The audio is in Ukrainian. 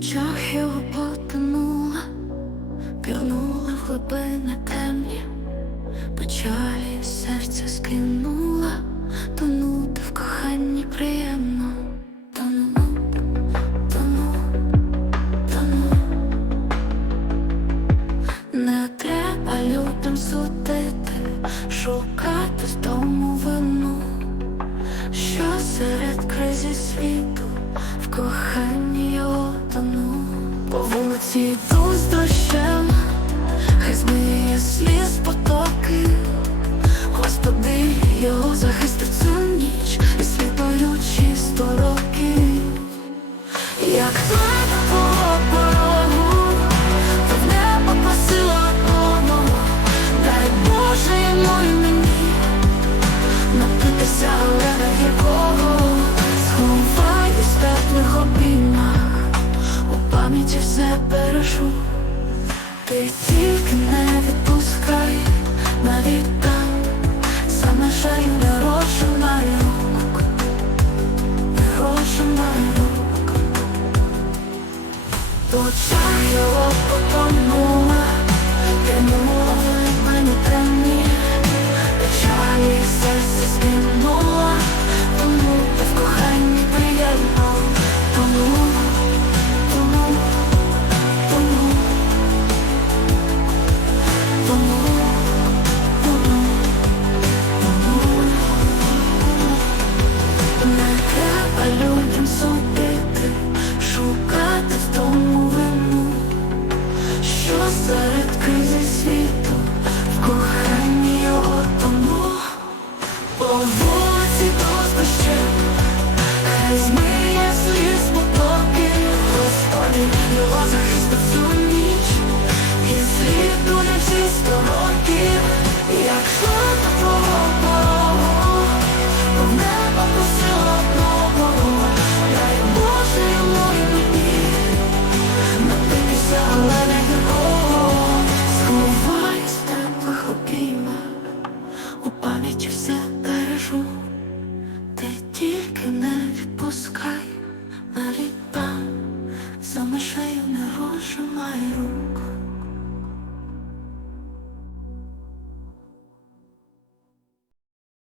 очах його потонула, пірнула в глибини темні, печалі серце скинула, тонути в коханні приємно. Не треба людям судити, шукати. Bon, c'est 躲在我不懂。серед кризи світу, в коханні його тому. По вулиці просто ще, хай змиє свої спотоки, Господи, його захистив цю ніч, і світу не чисто років, як 什么爱